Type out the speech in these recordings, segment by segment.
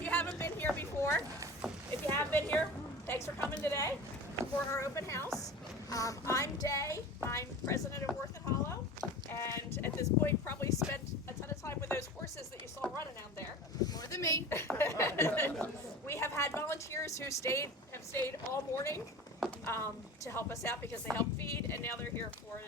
if you haven't been here before, if you have been here, thanks for coming today for our open house. I'm Day. I'm president of Woerth and Hollow, and at this point probably spent a ton of time with those horses that you saw running out there. More than me. We have had volunteers who have stayed all morning to help us out because they help feed, and now they're here for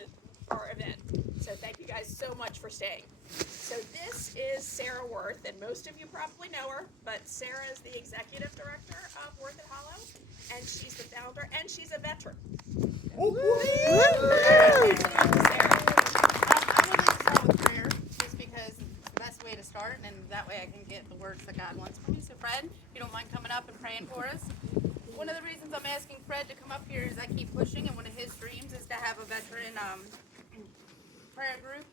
our event. So thank you guys so much for staying. So this is Sarah Woerth, and most of you probably know her, but Sarah is the executive director of Woerth and Hollow, and she's the founder, and she's a veteran. I would like to start with prayer, just because it's the best way to start, and that way I can get the words that God wants from me. So Fred, if you don't mind coming up and praying for us. One of the reasons I'm asking Fred to come up here is I keep pushing, and one of his dreams is to have a veteran prayer group,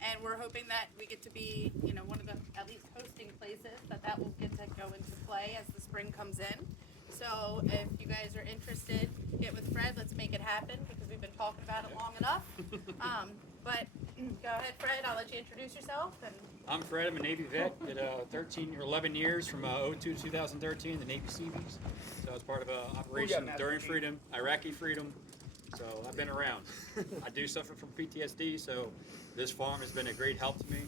and we're hoping that we get to be, one of the at least hosting places that will get to go into play as the spring comes in. So if you guys are interested, get with Fred. Let's make it happen because we've been talking about it long enough. But go ahead, Fred. I'll let you introduce yourself. And I'm Fred. I'm a Navy vet. Did 13 or 11 years from 02 to 2013 in the Navy Seabees. So I was part of Operation Enduring Freedom, Iraqi Freedom. So I've been around. I do suffer from PTSD, so this farm has been a great help to me,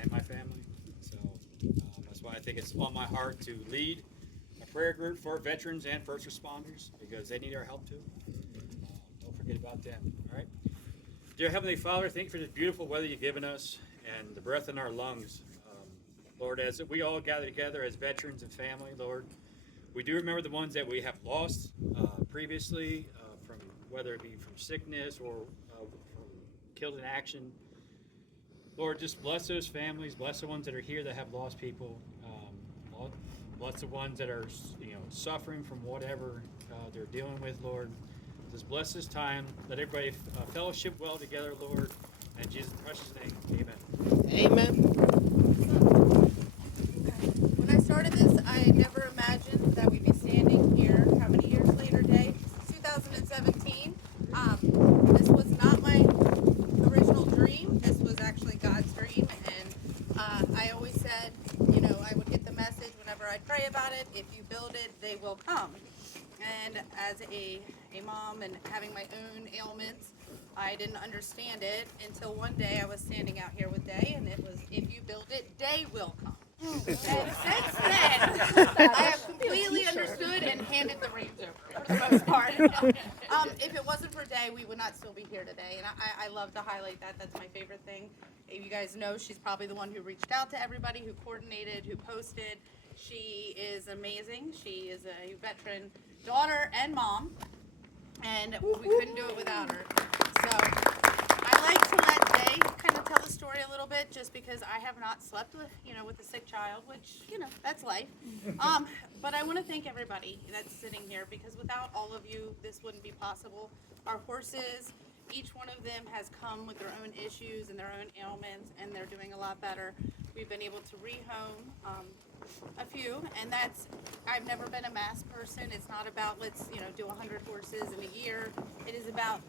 and my family. So that's why I think it's on my heart to lead a prayer group for veterans and first responders because they need our help too. Don't forget about them. All right. Dear Heavenly Father, thank you for this beautiful weather you've given us and the breath in our lungs. Lord, as we all gather together as veterans and family, Lord, we do remember the ones that we have lost previously, from whether it be from sickness or from killed in action. Lord, just bless those families, bless the ones that are here that have lost people, bless the ones that are suffering from whatever they're dealing with, Lord. Just bless this time. Let everybody fellowship well together, Lord. In Jesus' precious name, amen. Amen. when I started this, I never imagined that we'd be standing here. How many years later, Day? 2017. This was not my original dream. This was actually God's dream, and I always said, I would get the message whenever I pray about it. If you build it, they will come. And as a mom and having my own ailments, I didn't understand it until one day I was standing out here with Day, and it was, if you build it, Day will come. And since then, I have completely understood and handed the reins over for the most part. If it wasn't for Day, we would not still be here today, and I love to highlight that. That's my favorite thing. You guys know she's probably the one who reached out to everybody, who coordinated, who posted. She is amazing. She is a veteran daughter and mom, and we couldn't do it without her. So I like to let Day kind of tell the story a little bit, just because I have not slept with, with a sick child, which, that's life. But I want to thank everybody that's sitting here, because without all of you, this wouldn't be possible. Our horses, each one of them has come with their own issues and their own ailments, and they're doing a lot better. We've been able to rehome a few, and I've never been a mass person. It's not about let's do 100 horses in a year. It is about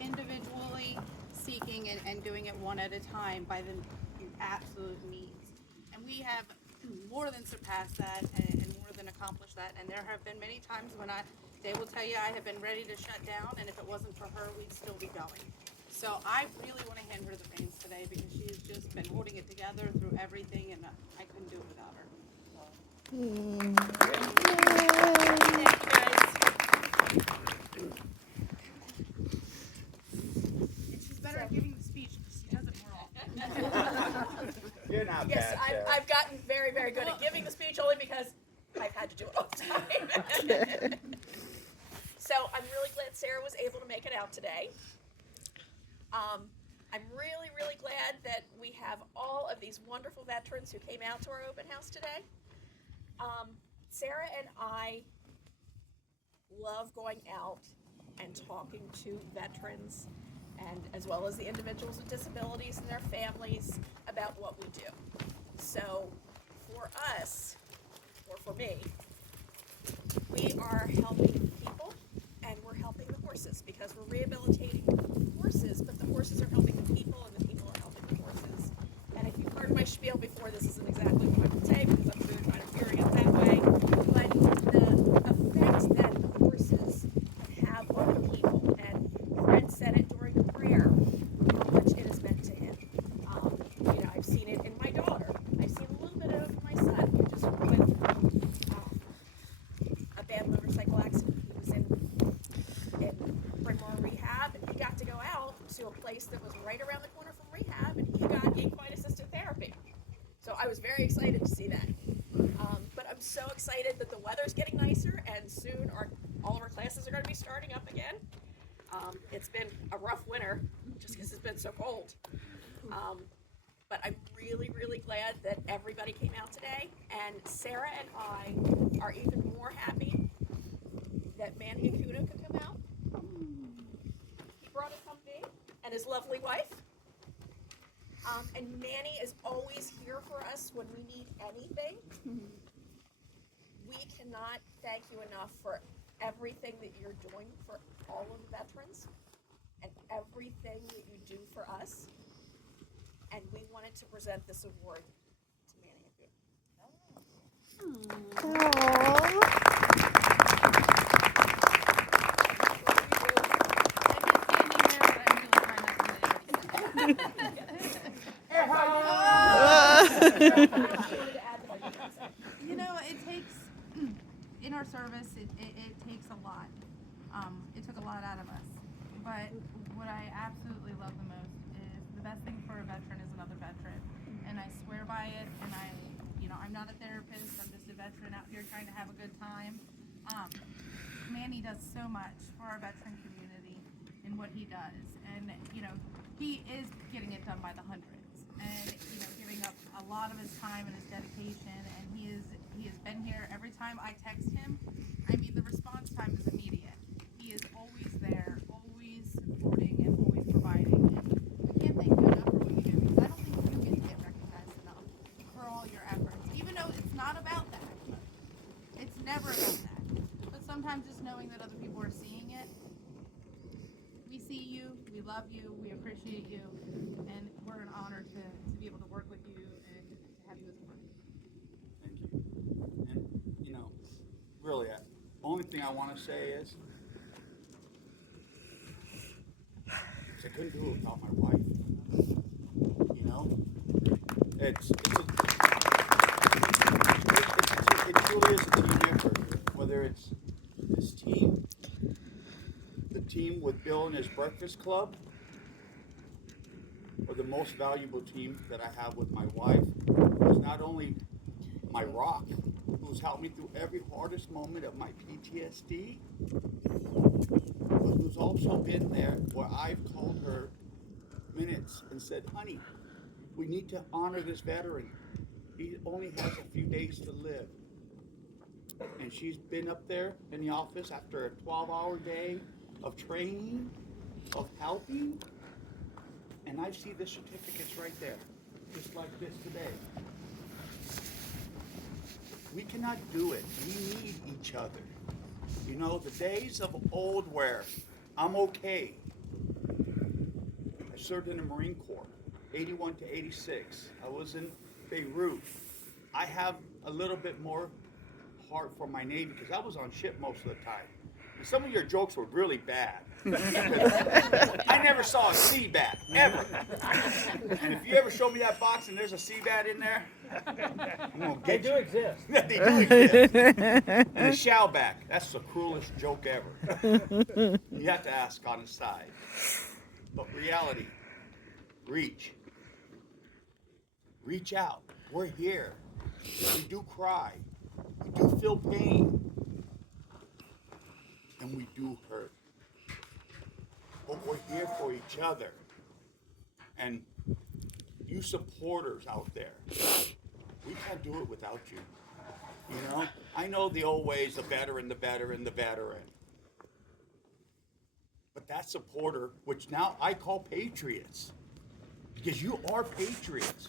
individually seeking and doing it one at a time by the absolute means. And we have more than surpassed that and more than accomplished that. And there have been many times when they will tell you I have been ready to shut down, and if it wasn't for her, we'd still be going. So I really want to hand her the reins today, because she has just been holding it together through everything, and I couldn't do it without her. Thank you guys. And she's better at giving the speech because she does it more often. You're not Yes, bad, Sarah. I've gotten very, very good at giving the speech, only because I've had to do it all the time. So I'm really glad Sarah was able to make it out today. I'm really, really glad that we have all of these wonderful veterans who came out to our open house today. Sarah and I love going out and talking to veterans, and as well as the individuals with disabilities and their families, about what we do. So for us, or for me, we are helping people, and we're helping the horses, because we're rehabilitating horses, but the horses are helping the people, and the people are helping the horses. And if you've heard my spiel before, this isn't exactly what I would say, because I'm sure you're trying to I was very excited to see that. But I'm so excited that the weather's getting nicer, and soon all of our classes are going to be starting up again. It's been a rough winter just because it's been so cold. But I'm really, really glad that everybody came out today. And Sarah and I are even more happy that Manny Akuda could come out. He brought his company and his lovely wife. And Manny is always here for us when we need anything. We cannot thank you enough for everything that you're doing for all of the veterans and everything that you do for us. And we wanted to present this award to Manny You know, it takes, in our service, it takes a lot. It took a lot out of us. But what I absolutely love the most is the best thing for a veteran is another veteran. And I swear by it, and I'm not a therapist, I'm just a veteran out here trying to have a good time. Manny does so much for our veteran community in what he does. And, he is getting it done by the hundreds. And, giving up a lot of his time and his dedication. And he has been here every time I text him. I mean, the response time is immediate. He is always there, always supporting and always providing. And I can't thank you enough for what you do, because I don't think you get recognized enough for all your efforts. Even though it's not about that. It's never about that. But sometimes just knowing that other people are seeing it. We see you, we love you, we appreciate you, and we're an honor to be able to work with you and to have you as a friend. Thank you. And, really, the only thing I want to say is, I couldn't do it without my wife. It truly is a team effort. Whether it's this team, the team with Bill and his Breakfast Club, or the most valuable team that I have with my wife, who's not only my rock, who's helped me through every hardest moment of my PTSD, but who's also been there where I've called her minutes and said, honey, we need to honor this veteran. He only has a few days to live. And she's been up there in the office after a 12-hour day of training, of helping, and I see the certificates right there, just like this today. We cannot do it. We need each other. The days of old where I'm okay. I served in the Marine Corps, 81 to 86. I was in Beirut. I have a little bit more heart for my Navy because I was on ship most of the time. And some of your jokes were really bad. I never saw a sea bat, ever. And if you ever show me that box and there's a sea bat in there, I'm gonna get you. exist. They do exist. And a shellback, that's the cruelest joke ever. You have to ask on the side. But reality, reach. Reach out. We're here. We do cry. We do feel pain. And we do hurt. But we're here for each other. And you supporters out there, we can't do it without you. I know the old ways, the veteran. But that supporter, which now I call patriots, because you are patriots.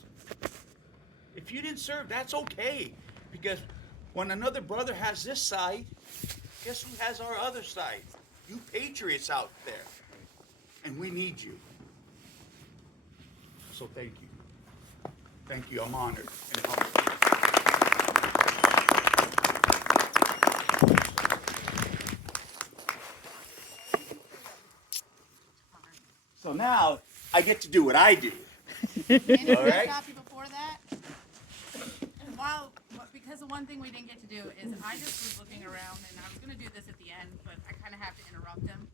If you didn't serve, that's okay. Because when another brother has this side, guess who has our other side? You patriots out there. And we need you. So thank you. Thank you. I'm honored and humbled. So now I get to do what I do. And All right. stop you before that. Because the one thing we didn't get to do is I just was looking around, and I was going to do this at the end, but I kind of have to interrupt him.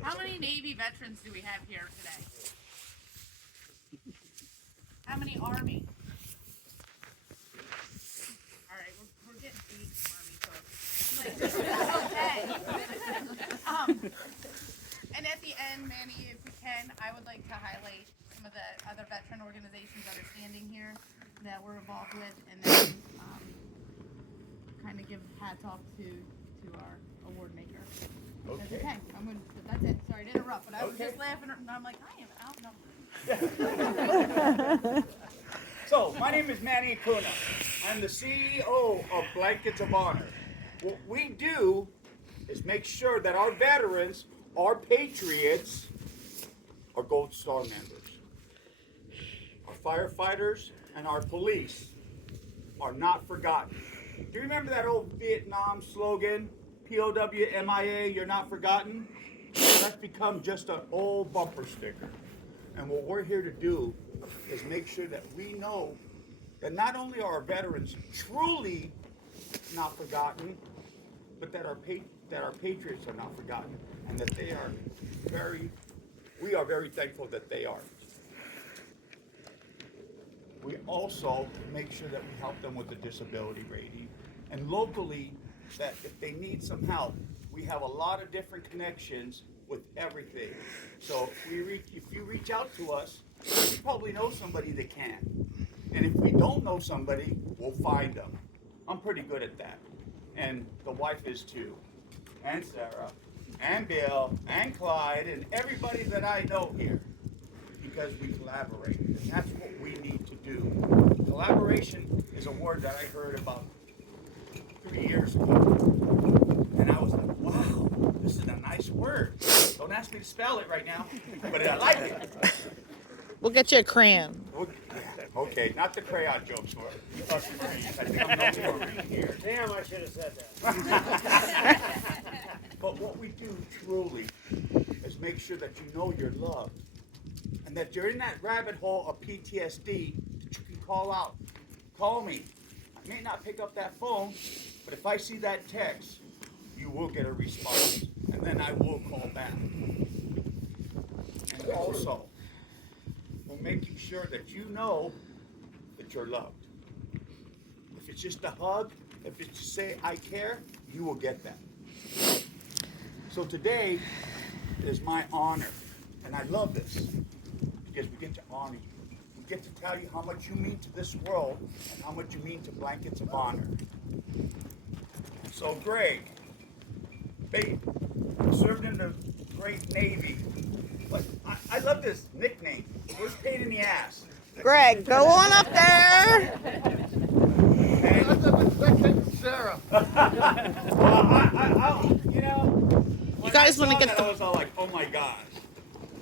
How many Navy veterans do we have here today? How many Army? I would like to highlight some of the other veteran organizations that are standing here that we're involved with, and then kind of give hats off to our award maker. That's okay. That's it. Sorry to interrupt, but I was just laughing, and I'm like, I am outnumbered. So, my name is Manny Acuna. I'm the CEO of Blankets of Honor. What we do is make sure that our veterans, our patriots, our Gold Star members, our firefighters, and our police are not forgotten. Do you remember that old Vietnam slogan, POW MIA, you're not forgotten? That's become just an old bumper sticker. And what we're here to do is make sure that we know that not only are our veterans truly not forgotten, but that our patriots are not forgotten, and that we are very thankful that they are. We also make sure that we help them with the disability rating, and locally, that if they need some help, we have a lot of different connections with everything. So if you reach out to us, you probably know somebody that can. And if we don't know somebody, we'll find them. I'm pretty good at that. And the wife is too. And Sarah, and Bill, and Clyde, and everybody that I know here. Because we collaborate. And that's what we need to do. Collaboration is a word that I heard about 3 years ago. And I was like, wow, this is a nice word. Don't ask me to spell it right now, but I like it. We'll get you a crayon. Okay, not the crayon jokes. I think I'm known for reading here. Damn, I should have said that. But what we do truly is make sure that you know you're loved. And that you're in that rabbit hole of PTSD that you can call out. Call me. I may not pick up that phone, but if I see that text, you will get a response. And then I will call back. And also, we're making sure that you know that you're loved. If it's just a hug, if it's to say I care, you will get that. So today is my honor, and I love this because we get to honor you. We get to tell you how much you mean to this world and how much you mean to Blankets of Honor. So Greg, babe, served in the great Navy. But I love this nickname. Where's pain in the ass? Greg, go on up there. And, Sarah. well, I you know, You guys want to get I the... was all like, oh my gosh.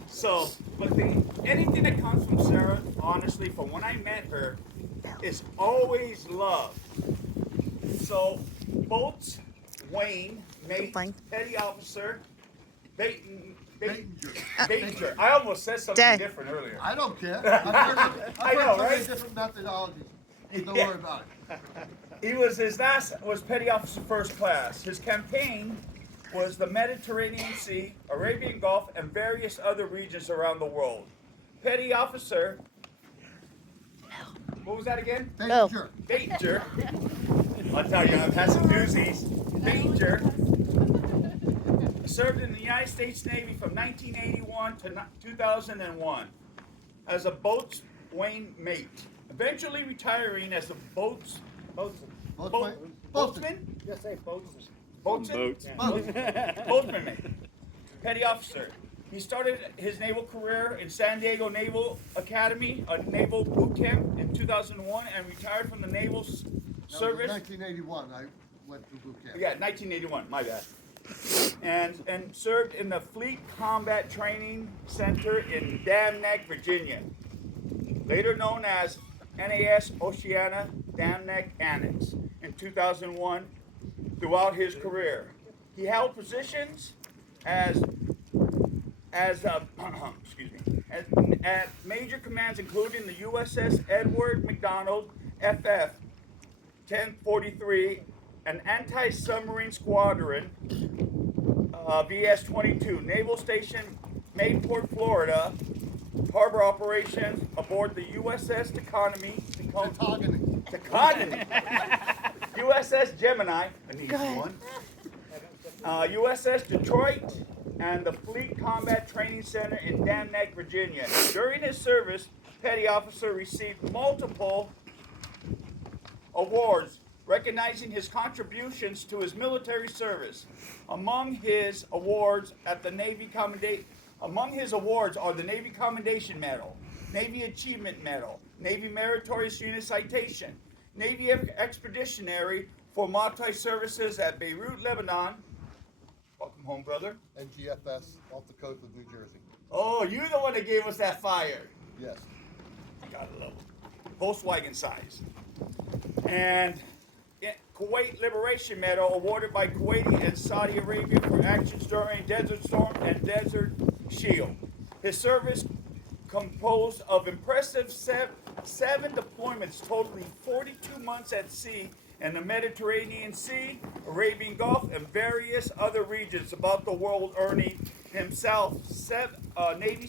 So, but anything that comes from Sarah, honestly, from when I met her, is always love. So, Boats, Wayne, mate, petty officer, Danger. I almost said something different earlier. I don't care. I've heard right? different methodologies. Don't worry about it. His last was Petty Officer First Class. His campaign was the Mediterranean Sea, Arabian Gulf, and various other regions around the world. Petty Officer. What was that again? Danger. Danger. I'll tell you, I've had some doozies. Danger. Served in the United States Navy from 1981 to 2001 as a boatswain mate, eventually retiring as a boatsman. Just say boatsman. Boatsman mate. Petty officer. He started his naval career in San Diego Naval Academy, a naval boot camp in 2001, and retired from the naval service. 1981, I went through boot camp. Yeah, 1981. My bad. And served in the Fleet Combat Training Center in Dam Neck, Virginia, later known as NAS Oceana Dam Neck Annex, in 2001. Throughout his career, he held positions at major commands, including the USS Edward McDonald, FF 1043, an anti-submarine squadron, VS-22, Naval Station Mayport, Florida, harbor operations aboard the USS Tacony, USS Gemini, an easy one, USS Detroit, and the Fleet Combat Training Center in Dam Neck, Virginia. During his service, Petty Officer received multiple awards recognizing his contributions to his military service. Among his awards are the Navy Commendation Medal, Navy Achievement Medal, Navy Meritorious Unit Citation, Navy Expeditionary for Multi-Services at Beirut, Lebanon. Welcome home, brother. NGFS off the coast of New Jersey. Oh, you're the one that gave us that fire. Yes. Gotta love them. Volkswagen size. And Kuwait Liberation Medal awarded by Kuwait and Saudi Arabia for actions during Desert Storm and Desert Shield. His service composed of impressive seven deployments totaling 42 months at sea in the Mediterranean Sea, Arabian Gulf, and various other regions about the world, earning himself Navy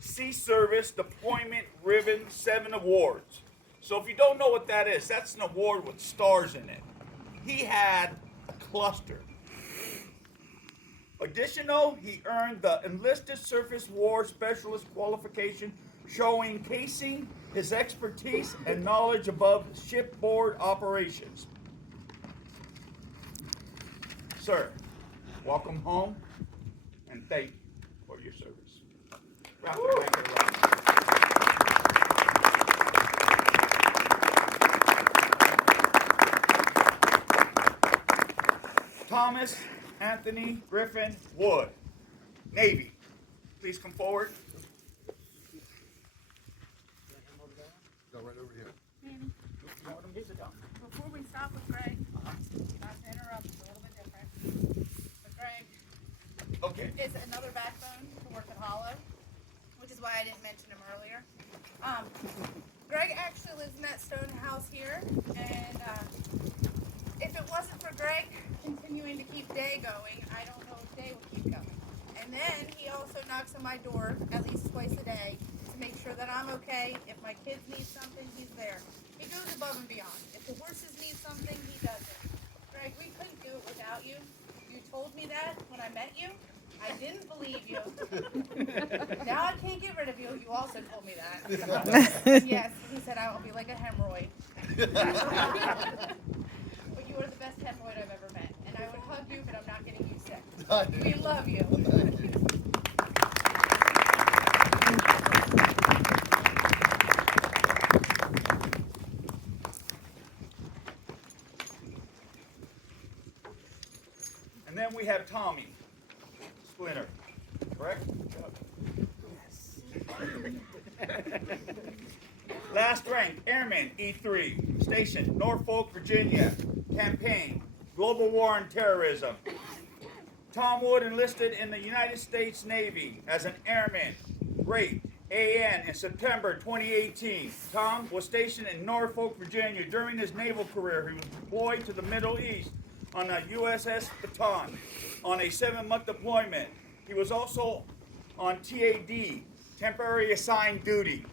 Sea Service Deployment Ribbon 7 awards. So if you don't know what that is, that's an award with stars in it. He had a cluster. Additional, he earned the Enlisted Surface War Specialist qualification, showcasing his expertise and knowledge above shipboard operations. Sir, welcome home, and thank you for your service. Round of applause. Thomas Anthony Griffin Wood, Navy. Please come forward. Go right over here. Before we stop with Greg, not to interrupt, it's a little bit different. But Greg Okay. is another backbone to work at Hollow, which is why I didn't mention him earlier. Greg actually lives in that stone house here, and if it wasn't for Greg continuing to keep Day going, I don't know if Day would keep going. And then he also knocks on my door at least twice a day to make sure that I'm okay. If my kids need something, he's there. He goes above and beyond. If the horses need something, he does it. Greg, we couldn't do it without you. You told me that when I met you. I didn't believe you. Now I can't get rid of you. You also told me that. Yes, he said I will be like a hemorrhoid. But you are the best hemorrhoid I've ever met. And I would hug you, but I'm not getting you sick. We love you. Thank you. And then we have Tommy Splinter, correct? Last rank, Airman E3, Station Norfolk, Virginia, Campaign, Global War on Terrorism. Tom Wood enlisted in the United States Navy as an airman, rate AN, in September 2018. Tom was stationed in Norfolk, Virginia. During his naval career, he was deployed to the Middle East on the USS Baton on a 7-month deployment. He was also on TAD, temporary assigned duty,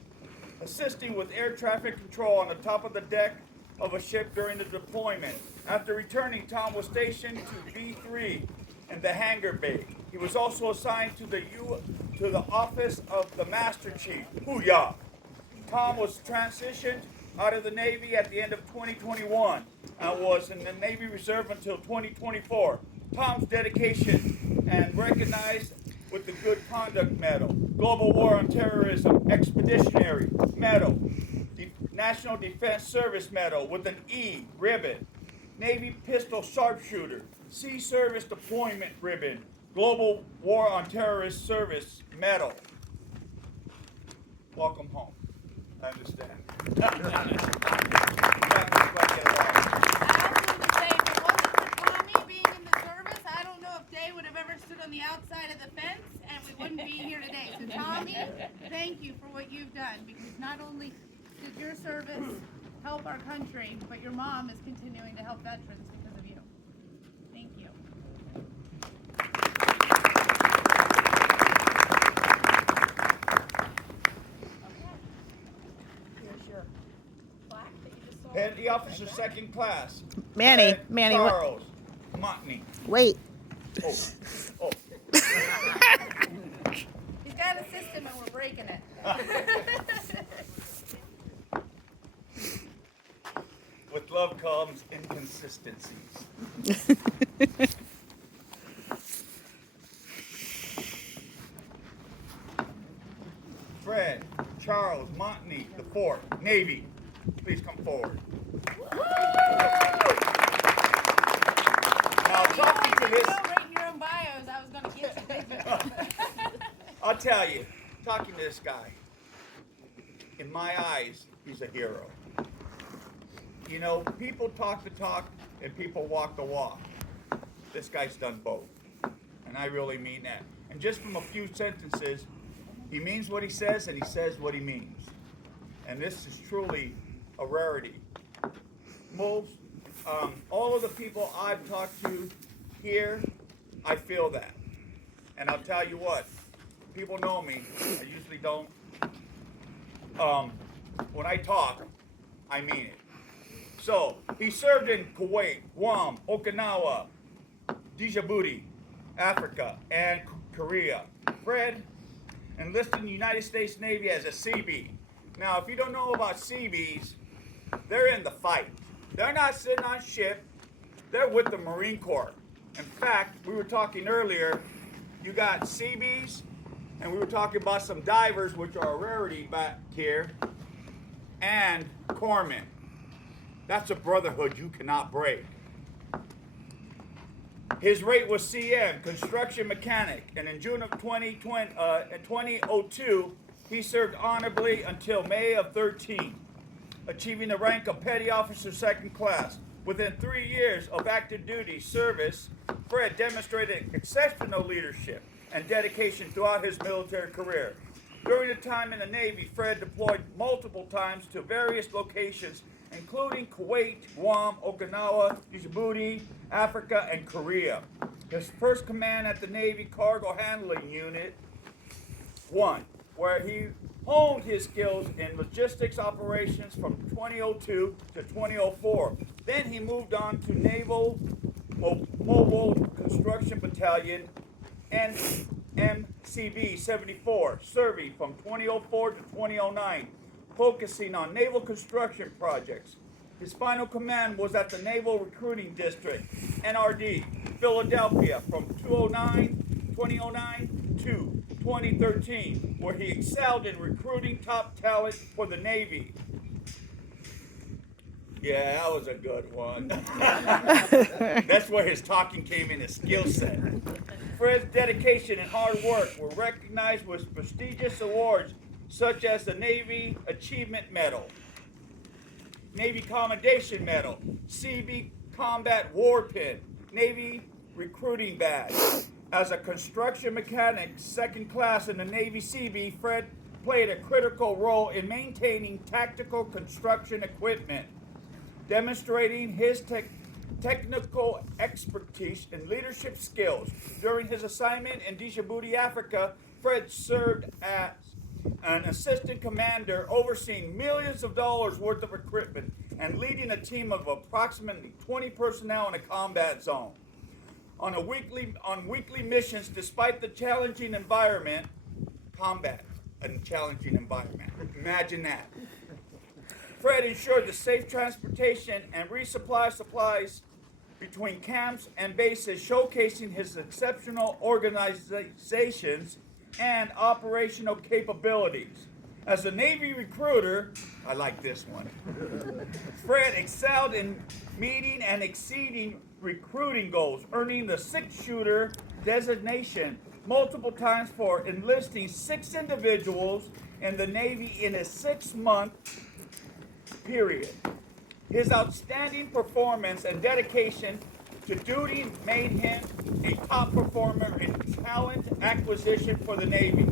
assisting with air traffic control on the top of the deck of a ship during the deployment. After returning, Tom was stationed to B3 in the hangar bay. He was also assigned to the office of the Master Chief, Hooyah. Tom was transitioned out of the Navy at the end of 2021 and was in the Navy Reserve until 2024. Tom's dedication and recognized with the Good Conduct Medal, Global War on Terrorism Expeditionary Medal, National Defense Service Medal with an E ribbon, Navy Pistol Sharpshooter, Sea Service Deployment Ribbon, Global War on Terrorist Service Medal. Welcome home. I understand. I also would say if it wasn't for Tommy being in the service, I don't know if Day would have ever stood on the outside of the fence and we wouldn't be here today. So Tommy, thank you for what you've done, because not only did your service help our country, but your mom is continuing to help veterans because of you. Thank you. Here's your plaque that you just saw. Petty Officer Second Class. Manny, Fred Manny, what? Charles Montney. Wait. Oh, oh. He's got a system and we're breaking it. With love comes inconsistencies. Fred, Charles, Montney, the 4th, Navy, please come forward. Now, talking to this, Don't write your own bios. I was going to get you big. I'll tell you, talking to this guy, in my eyes, he's a hero. You know, people talk the talk and people walk the walk. This guy's done both. And I really mean that. And just from a few sentences, he means what he says and he says what he means. And this is truly a rarity. Most, all of the people I've talked to here, I feel that. And I'll tell you what, people know me. I usually don't. When I talk, I mean it. So, he served in Kuwait, Guam, Okinawa, Djibouti, Africa, and Korea. Fred enlisted in the United States Navy as a Seabee. Now, if you don't know about Seabees, they're in the fight. They're not sitting on ship. They're with the Marine Corps. In fact, we were talking earlier, you got Seabees, and we were talking about some divers, which are a rarity back here, and corpsmen. That's a brotherhood you cannot break. His rate was CM, construction mechanic, and in June of 2002, he served honorably until May of 13, achieving the rank of Petty Officer 2nd Class. Within 3 years of active duty service, Fred demonstrated exceptional leadership and dedication throughout his military career. During the time in the Navy, Fred deployed multiple times to various locations, including Kuwait, Guam, Okinawa, Djibouti, Africa, and Korea. His first command at the Navy Cargo Handling Unit 1, where he honed his skills in logistics operations from 2002 to 2004. Then he moved on to Naval Mobile Construction Battalion, NMCB 74, serving from 2004 to 2009, focusing on naval construction projects. His final command was at the Naval Recruiting District, NRD, Philadelphia, from 2009 to 2013, where he excelled in recruiting top talent for the Navy. Yeah, that was a good one. That's where his talking came in, his skill set. Fred's dedication and hard work were recognized with prestigious awards such as the Navy Achievement Medal, Navy Commendation Medal, CB Combat War Pin, Navy Recruiting Badge. As a construction mechanic, 2nd class in the Navy Seabee, Fred played a critical role in maintaining tactical construction equipment, demonstrating his technical expertise and leadership skills. During his assignment in Djibouti, Africa, Fred served as an assistant commander overseeing millions of dollars worth of equipment and leading a team of approximately 20 personnel in a combat zone. On weekly missions, despite the challenging environment, combat, a challenging environment. Imagine that. Fred ensured the safe transportation and resupply supplies between camps and bases, showcasing his exceptional organizations and operational capabilities. As a Navy recruiter, I like this one. Fred excelled in meeting and exceeding recruiting goals, earning the 6 shooter designation multiple times for enlisting 6 individuals in the Navy in a 6-month period. His outstanding performance and dedication to duty made him a top performer in talent acquisition for the Navy.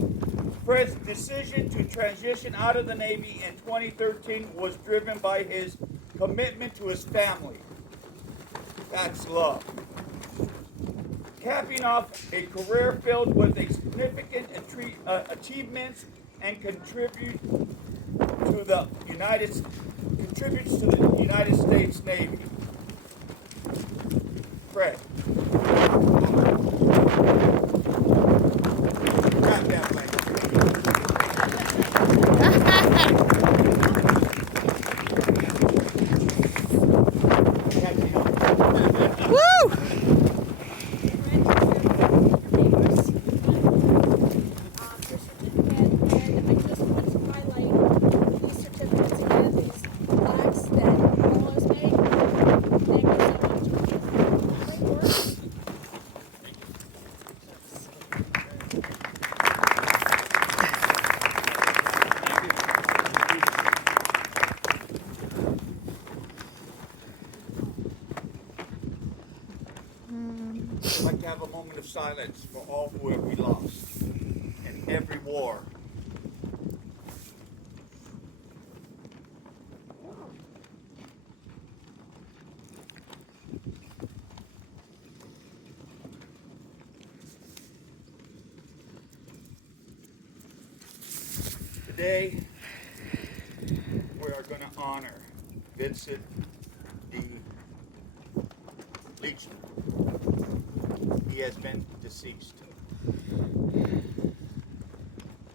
Fred's decision to transition out of the Navy in 2013 was driven by his commitment to his family. That's love. Capping off a career filled with a significant achievements and contributes to the United States Navy. Fred. Grab that blanket. Woo! I'd like to have a moment of silence for all who have we lost in every war. Today, we are going to honor Vincent D. Leachman. He has been deceased.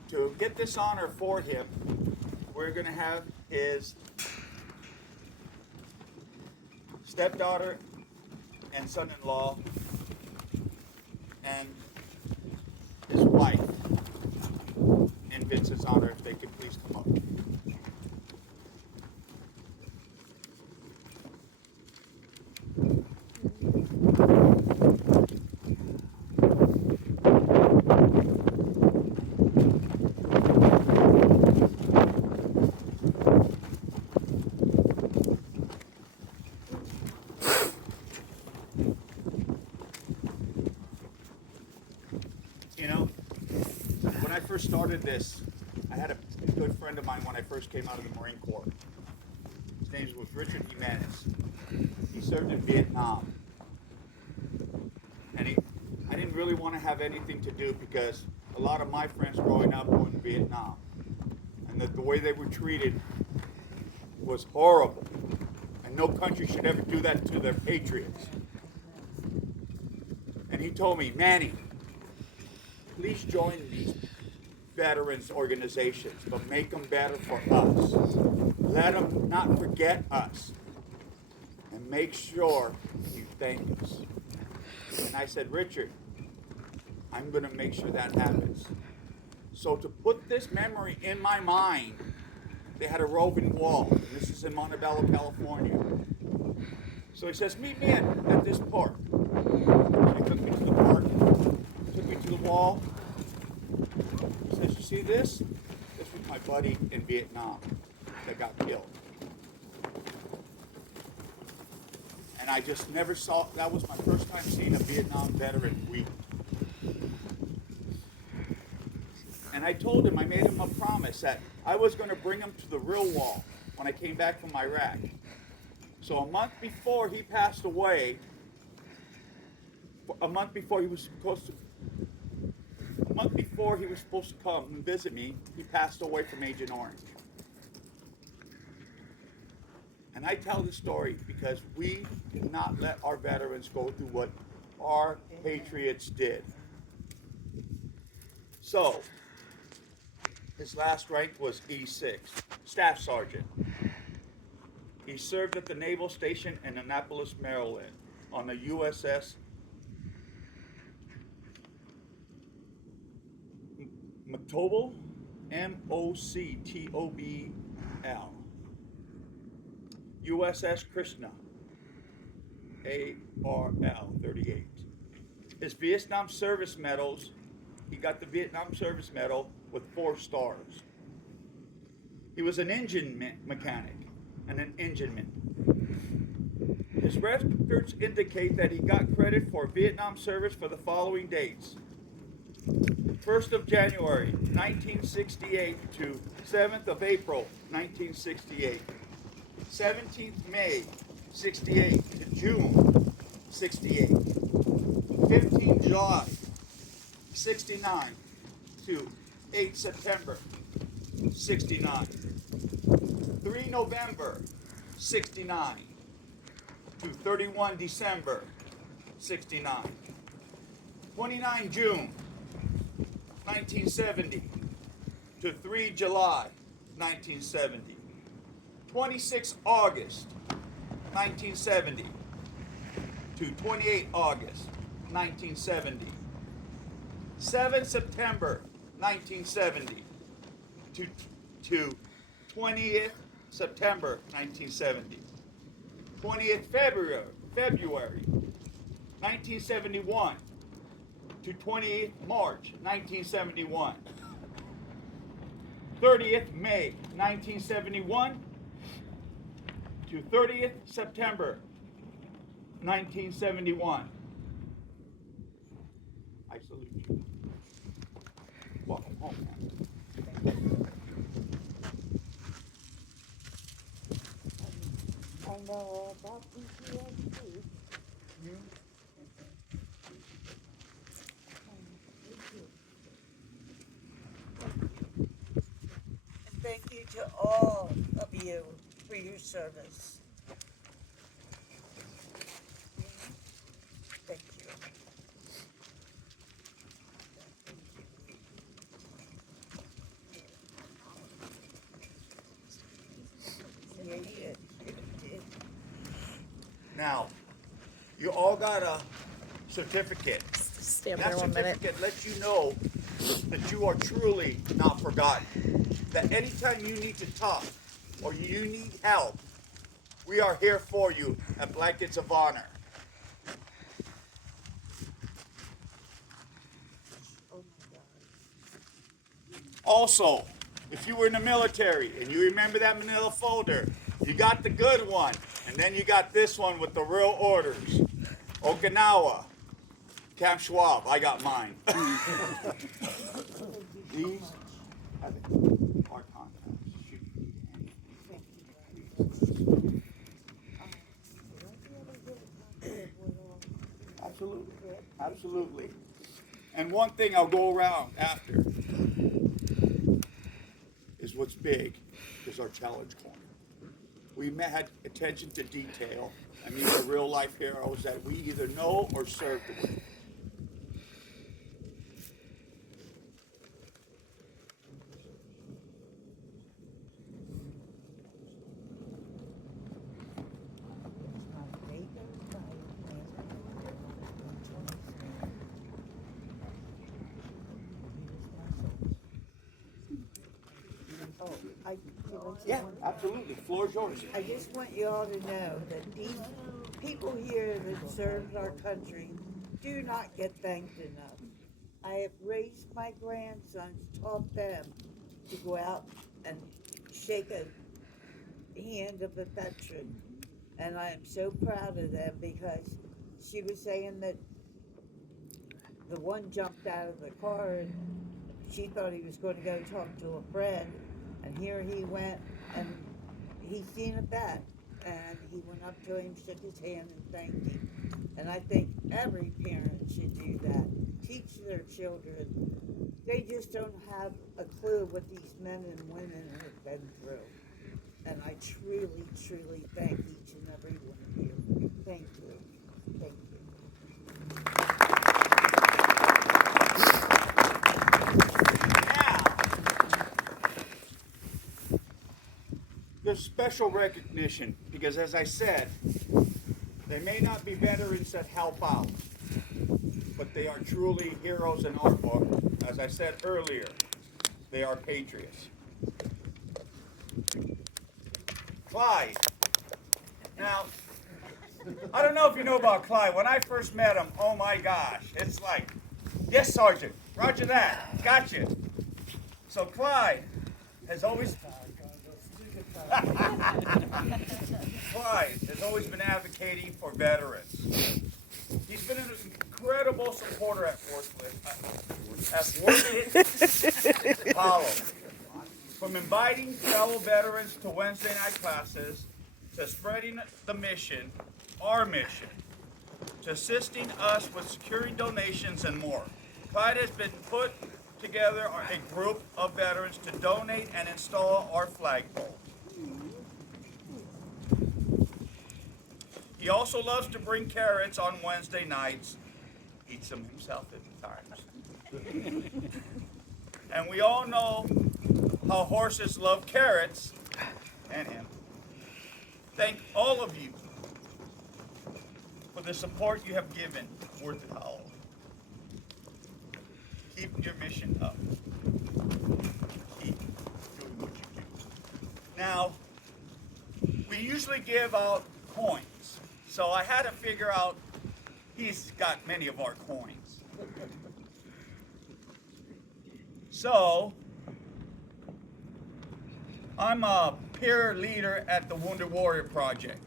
To get this honor for him, we're going to have his stepdaughter and son-in-law and his wife in Vincent's honor, if they could please come up. You know, when I first started this, I had a good friend of mine when I first came out of the Marine Corps. His name was Richard Jimenez. He served in Vietnam. And I didn't really want to have anything to do because a lot of my friends growing up were in Vietnam. And the way they were treated was horrible. And no country should ever do that to their patriots. And he told me, Manny, please join these veterans organizations, but make them better for us. Let them not forget us. And make sure you thank us. And I said, Richard, I'm going to make sure that happens. So to put this memory in my mind, they had a roving wall. And this is in Montebello, California. So he says, meet me at this park. So he took me to the park, took me to the wall. He says, you see this? This was my buddy in Vietnam that got killed. And I just never saw, that was my first time seeing a Vietnam veteran weep. And I told him, I made him a promise that I was going to bring him to the real wall when I came back from Iraq. So a month before he passed away, a month before he was supposed to come and visit me, he passed away from Agent Orange. And I tell this story because we cannot let our veterans go through what our patriots did. So, his last rank was E6, Staff Sergeant. He served at the Naval Station in Annapolis, Maryland, on the USS Moctobel, M-O-C-T-O-B-L. USS Krishna, ARL 38. His Vietnam Service Medals, he got the Vietnam Service Medal with 4 stars. He was an engine mechanic and an engineman. His records indicate that he got credit for Vietnam service for the following dates. 1st of January, 1968 to 7th of April, 1968. 17th May, 68 to June, 68. 15th July, 69 to 8 September, 69. 3 November, 69 to 31 December, 69. 29 June 1970 to 3 July 1970. 26 August 1970 to 28 August 1970. 7 September 1970 to 20th September 1970. 20th February 1971 to 28th March 1971. 30th May 1971 to 30th September 1971. I salute you. Welcome home, man. I know all about PTSD. And thank you to all of you for your service. Thank you. Yeah, you did. You did. Now, you all got a certificate. Stay up That there 1 minute. certificate lets you know that you are truly not forgotten. That anytime you need to talk or you need help, we are here for you at Blankets of Honor. Oh my God. Also, if you were in the military and you remember that manila folder, you got the good one, and then you got this one with the real orders. Okinawa, Camp Schwab, I got mine. These have hard contacts. Shoot me anything. Absolutely, absolutely. And one thing I'll go around after is what's big is our challenge corner. We had attention to detail, and these are real life heroes that we either know or served with. Oh, Yeah, absolutely. Floor is yours. I just want you all to know that these people here that served our country do not get thanked enough. I have raised my grandsons, taught them to go out and shake a hand of a veteran. And I am so proud of them because she was saying that the one jumped out of the car and she thought he was going to go talk to a friend. And here he went and he seen a vet and he went up to him, shook his hand and thanked him. And I think every parent should do that. Teach their children. They just don't have a clue what these men and women have been through. And I truly, truly thank each and every one of you. Thank you. Thank you. Now, there's special recognition because, as I said, they may not be veterans that help out, but they are truly heroes in our book. As I said earlier, they are patriots. Clyde. Now, I don't know if you know about Clyde. When I first met him, oh my gosh, it's like, yes, Sergeant, roger that, gotcha. So Clyde has always, Clyde has always been advocating for veterans. He's been an incredible supporter at Woerth Hollow. From inviting fellow veterans to Wednesday night classes, to spreading the mission, our mission, to assisting us with securing donations and more. Clyde has been put together a group of veterans to donate and install our flagpole. He also loves to bring carrots on Wednesday nights eats them himself at times. And we all know how horses love carrots, and him. Thank all of you for the support you have given Woerth and Hollow. Keep your mission up. Keep doing what you do. Now, we usually give out coins, so I had to figure out, he's got many of our coins. So, I'm a peer leader at the Wounded Warrior Project.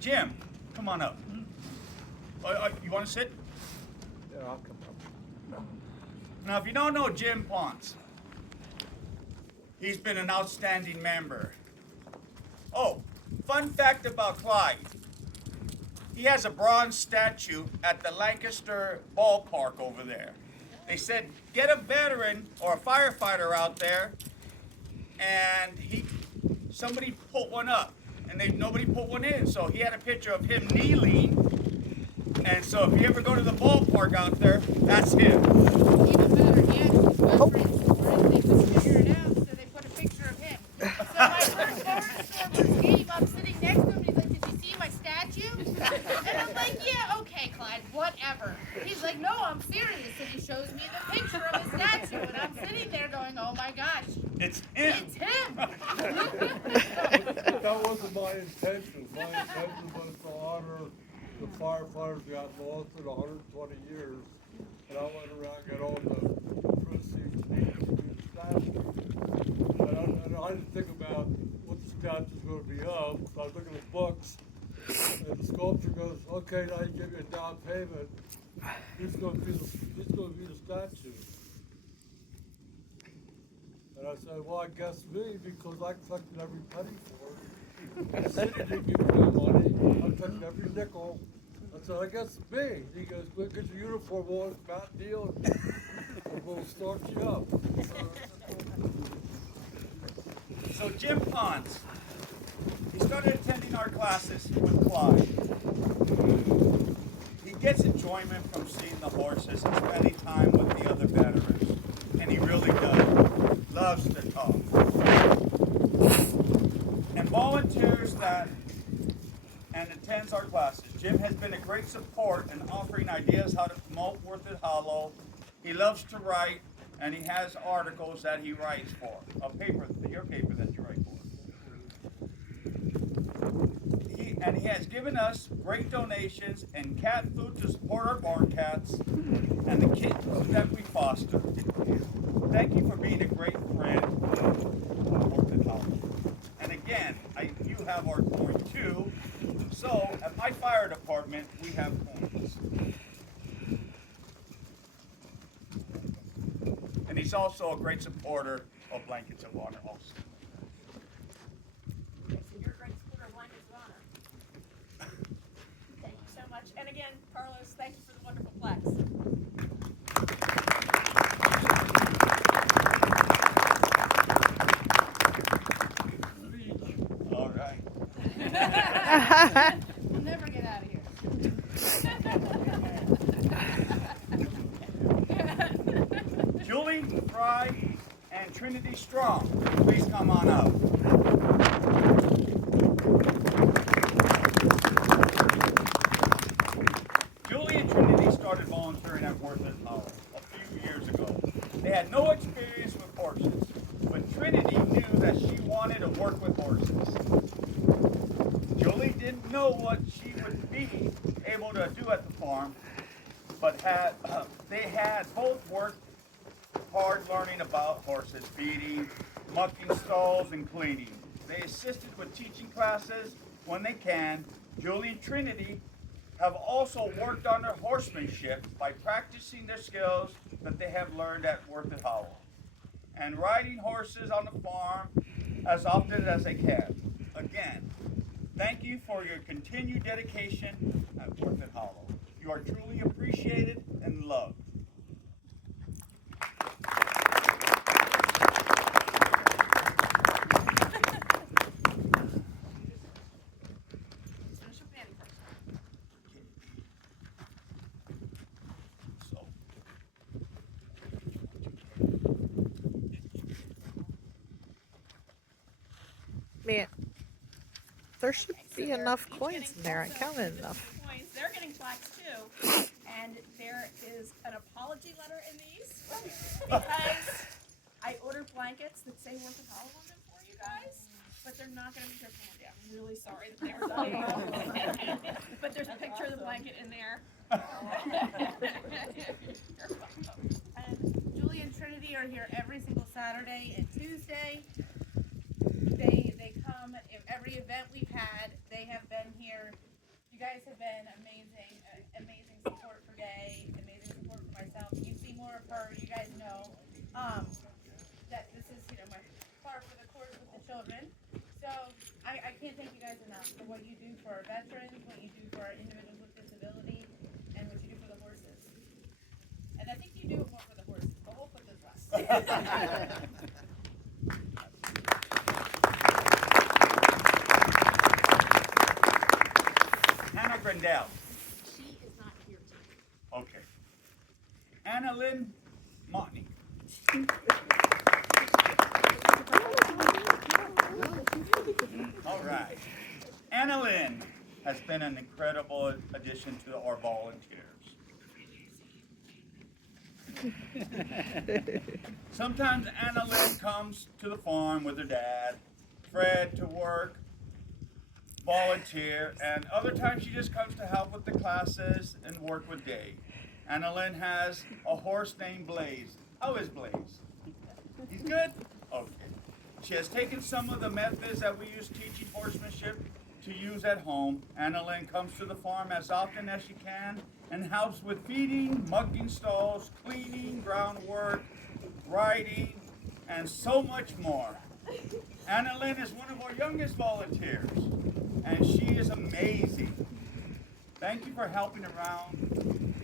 Jim, come on up. You want to sit? Yeah, I'll come up. Now, if you don't know Jim Ponce, he's been an outstanding member. Oh, fun fact about Clyde. He has a bronze statue at the Lancaster ballpark over there. They said, get a veteran or a firefighter out there, and somebody put one up, and nobody put one in. So he had a picture of him kneeling, and so if you ever go to the ballpark out there, that's him. Even better, he actually his best friend's friend, they couldn't figure it out, so they put a picture of him. So my first Forest game, I'm sitting next to him, he's like, did you see my statue? And I'm like, yeah, okay, Clyde, whatever. He's like, no, I'm serious. And he shows me the picture of his statue, and I'm sitting there going, oh my gosh, It's him. it's him. That wasn't my intention. My intention was to honor the firefighters who got lost in 120 years. And I went around and got all the proceeds needed to do the statue. And I didn't think about what the statue's going to be of. So I was looking at books. And the sculptor goes, okay, now you give me a down payment. Who's going to be the statue? And I said, well, I guess me, because I collected every penny for it. The city didn't give me no money. I collected every nickel. I said, I guess me. He goes, well, get your uniform on, Mountain Deal, and we'll start you up. So Jim Ponce, he started attending our classes with Clyde. He gets enjoyment from seeing the horses and spending time with the other veterans. And he really does. Loves to talk. And volunteers and attends our classes. Jim has been a great support in offering ideas how to promote Woerth and Hollow. He loves to write, and he has articles that he writes for. Your paper that you write for. He has given us great donations and cat food to support our barn cats and the kittens that we foster. Thank you for being a great friend of Woerth and Hollow. And again, you have our coin too. So at my fire department, we have coins. And he's also a great supporter of Blankets of Honor also. Yes, and you're a great supporter of Blankets of Honor. Thank you so much. And again, Carlos, thank you for the wonderful plaques. All right. We'll never get out of here. Julie Fry and Trinity Strong, please come on up. Julie and Trinity started volunteering at Woerth and Hollow a few years ago. They had no experience with horses, but Trinity knew that she wanted to work with horses. Julie didn't know what she would be able to do at the farm, but they had both worked hard learning about horses, feeding, mucking stalls, and cleaning. They assisted with teaching classes when they can. Julie and Trinity have also worked on their horsemanship by practicing their skills that they have learned at Woerth and Hollow and riding horses on the farm as often as they can. Again, thank you for your continued dedication at Woerth and Hollow. You are truly appreciated and loved. There should be they're enough each coins getting in there. I also counted individual enough. Coins. They're getting plaques too. And there is an apology letter in these because I ordered blankets that say Woerth Hollow on them for you guys, but they're not going to be here for Monday. I'm really sorry that they were done. But there's a picture of the blanket in there. You're welcome. And Julie and Trinity are here every single Saturday and Tuesday. They come every event we've had. They have been here. You guys have been amazing, amazing support for Day, amazing support for myself. You see more of her. You guys know that this is my par for the course with the children. So I can't thank you guys enough for what you do for our veterans, what you do for our individuals with disability, and what you do for the horses. And I think you do it more for the horses, but we'll put this last. Hannah Grandel. She is not here today. Okay. Anna Lynn Motney. All right. Anna Lynn has been an incredible addition to our volunteers. Sometimes Anna Lynn comes to the farm with her dad, Fred, to work, volunteer, and other times she just comes to help with the classes and work with Dave. Anna Lynn has a horse named Blaze. How is Blaze? He's good? Okay. She has taken some of the methods that we use teaching horsemanship to use at home. Anna Lynn comes to the farm as often as she can and helps with feeding, mucking stalls, cleaning, groundwork, riding, and so much more. Anna Lynn is one of our youngest volunteers, and she is amazing. Thank you for helping around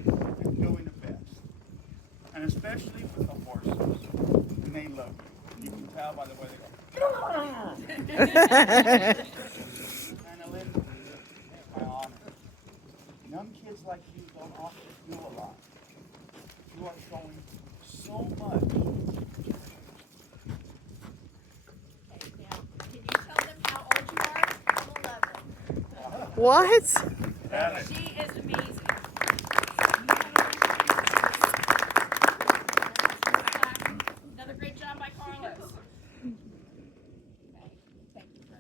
and doing the best, and especially with the horses. And they love you. You can tell by the way they go. Anna Lynn, it's my honor. Young kids like you don't often do a lot. You are showing so much. Okay, now, can you tell them how old you are? I'm 11. What? Anna, She is amazing. Another great job by Carlos. Okay, thank you for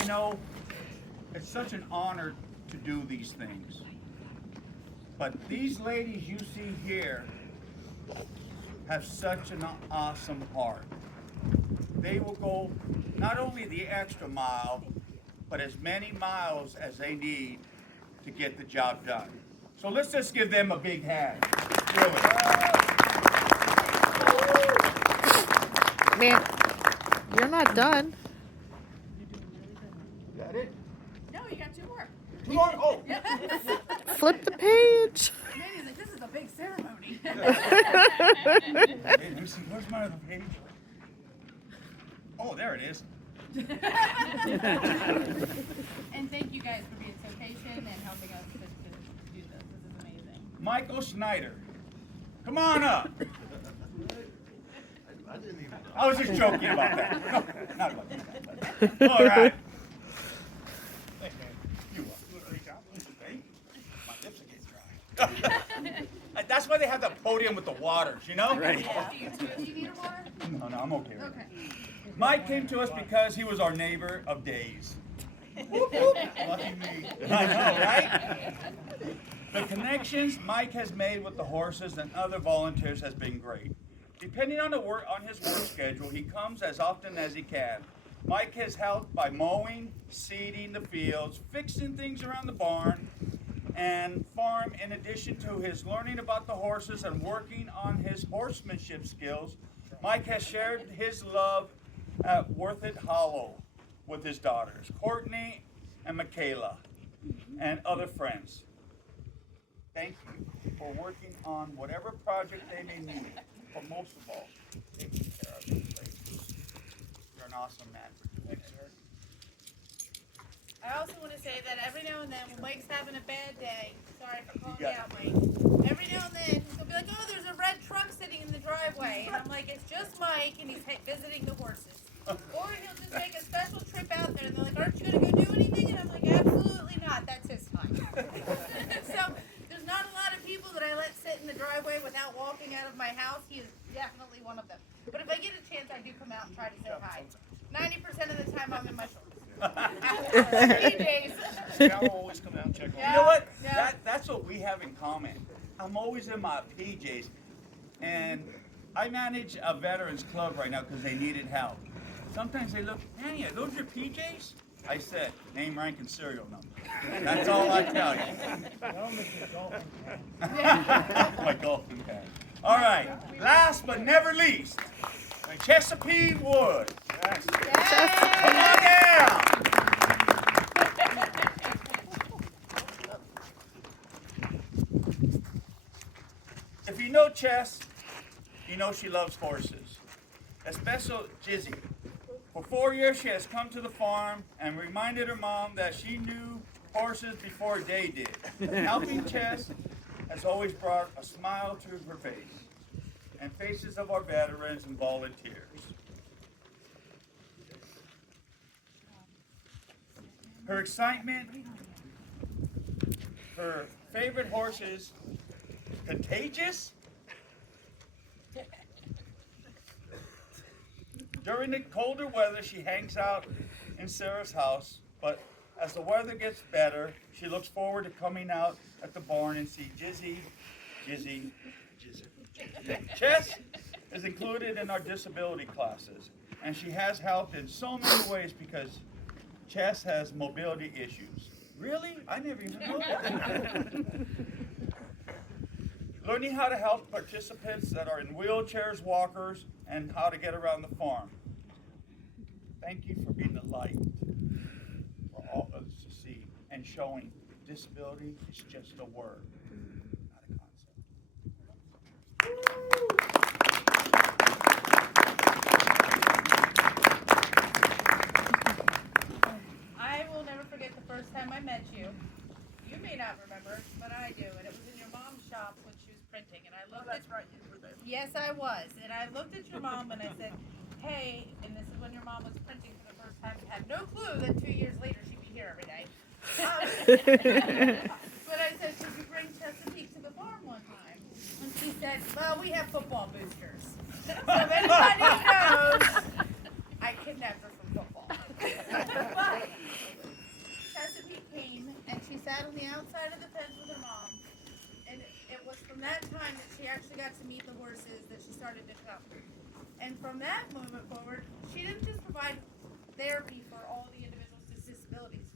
you know, it's such an honor to do these things. But these ladies you see here have such an awesome heart. They will go not only the extra mile, but as many miles as they need to get the job done. So let's just give them a big hand. Really. Man, you're not done. Is that it? No, you got two more. Two more? Oh. Flip the page. Mandy's like, this is a big ceremony. Hey, let me see. Where's my other page? Oh, there it is. And thank you guys for being so patient and helping us to do this. This is amazing. Michael Schneider. Come on up. I was just joking about that. No, not about that. All right. Hey, man. You are. Hey, my lips are getting dry. That's why they have that podium with the waters, you know? Right. Do you need a water? No, I'm okay with it. Okay. Mike came to us because he was our neighbor of days. Whoop, whoop. Lucky me. I know, right? The connections Mike has made with the horses and other volunteers has been great. Depending on his work schedule, he comes as often as he can. Mike has helped by mowing, seeding the fields, fixing things around the barn and farm, in addition to his learning about the horses and working on his horsemanship skills. Mike has shared his love at Woerth Hollow with his daughters, Courtney and Michaela, and other friends. Thank you for working on whatever project they may need, but most of all, taking care of these ladies. You're an awesome man for doing it. I also want to say that every now and then when Mike's having a bad day, sorry for calling you got out, Mike. Every now and then he'll be like, "Oh, there's a red truck sitting in the driveway," and I'm like, "It's just Mike, and he's visiting the horses." Or he'll just make a special trip out there, and they're like, "Aren't you gonna go do anything?" And I'm like, "Absolutely not. That's his time." So there's not a lot of people that I let sit in the driveway without walking out of my house. He is definitely one of them. But if I get a chance, I do come out and try to say hi. 90% of the time, I'm in my shorts. PJs. I'll always come out and check on Yeah. You know what? Yeah. That's what we have in common. I'm always in my PJs, and I manage a veterans club right now because they needed help. Sometimes they look, "Hey, are those your PJs?" I said, "Name, rank, and serial number." That's all I tell you. My golfing bag. All right. Last but never least, Chesapeake Wood. Come on down. If you know Chess, you know she loves horses, especially Jizzy. For 4 years, she has come to the farm and reminded her mom that she knew horses before they did. Helping Chess has always brought a smile to her face and faces of our veterans and volunteers. Her excitement, her favorite horses, contagious. During the colder weather, she hangs out in Sarah's house, but as the weather gets better, she looks forward to coming out at the barn and see Jizzy. Chess is included in our disability classes, and she has helped in so many ways because Chess has mobility issues. Really? I never even knew that. Learning how to help participants that are in wheelchairs, walkers, and how to get around the farm. Thank you for being the light for all of us to see and showing disability is just a word, not a I will never forget the first time I met you. You may not remember, but I do, and it was in your mom's shop when she was printing. And I looked at right, you were there. Yes, I was, and I looked at your mom and I said, "Hey," and this is when your mom was printing for the first time. I had no clue that 2 years later she'd be here every day. But I said, "Could you bring Chesapeake to the farm one time?" And she said, "Well, we have football boosters." So if anybody knows, I kidnapped her from football. But Chesapeake came and she sat on the outside of the fence with her mom. And it was from that time that she actually got to meet the horses that she started to come. And from that moment forward, she didn't just provide therapy for all the individuals with disabilities.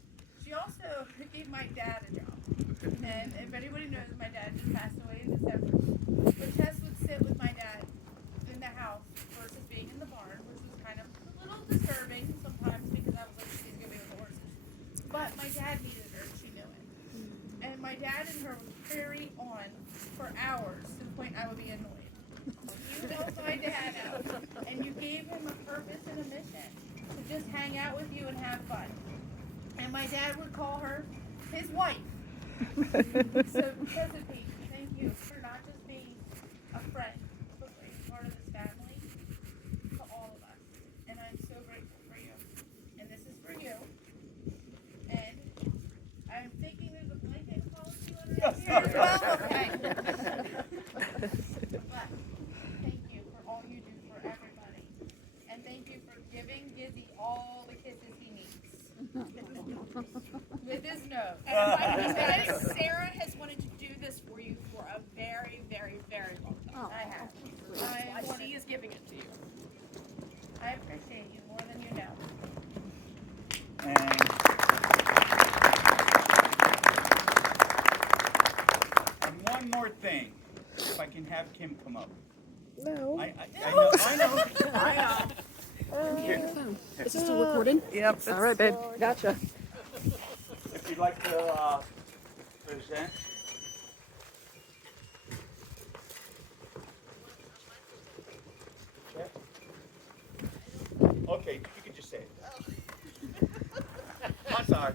She also gave my dad a job. And if anybody knows, my dad just passed away in December. But Tess would sit with my dad in the house versus being in the barn, which was kind of a little disturbing sometimes because I was like, she's gonna be with the horses. But my dad needed her, she knew it. And my dad and her would carry on for hours to the point I would be annoyed. You helped my dad out, and you gave him a purpose and a mission to just hang out with you and have fun. And my dad would call her his wife. So Chesapeake, thank you for not just being a friend, but a part of this family to all of us. And I'm so grateful for you. And this is for you. And I'm thinking there's a blanket policy letter here as well. Okay. But thank you for all you do for everybody. And thank you for giving Gizzy all the kisses he needs. With his nose. And if I can say, Sarah has wanted to do this for you for a very, very, very long time. I have. She is giving it to you. I appreciate you more than you know. And one more thing, if I can have Kim come up. No. I know. Is this still recording? Yep. All right, babe. Gotcha. If you'd like to present. Check. Okay, you can just say it. I'm sorry.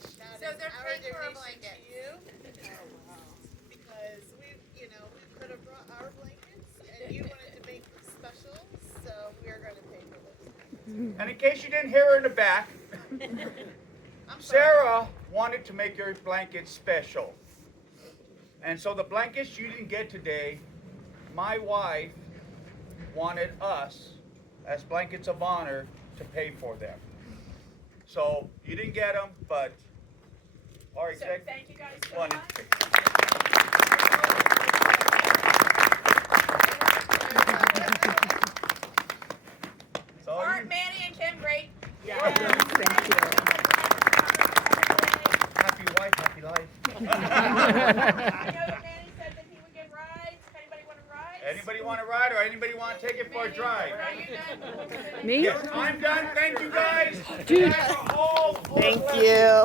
So they're paying for our blankets. Because we could have brought our blankets, and you wanted to make them special, so we are going to pay for those. And in case you didn't hear her in the back, Sarah wanted to make your blanket special. And so the blankets you didn't get today, my wife wanted us, as blankets of honor, to pay for them. So you didn't get them, but our So exec thank you guys so wanted much. to. So Aren't Manny and Kim great? Yes, thank you. happy wife, happy life. I know that Manny said that he would get rides. If anybody want to ride? Anybody want to ride or anybody want to take it for a drive? Are you done? Me? Yes, I'm done. Thank you guys. Dude. You guys are all Thank you.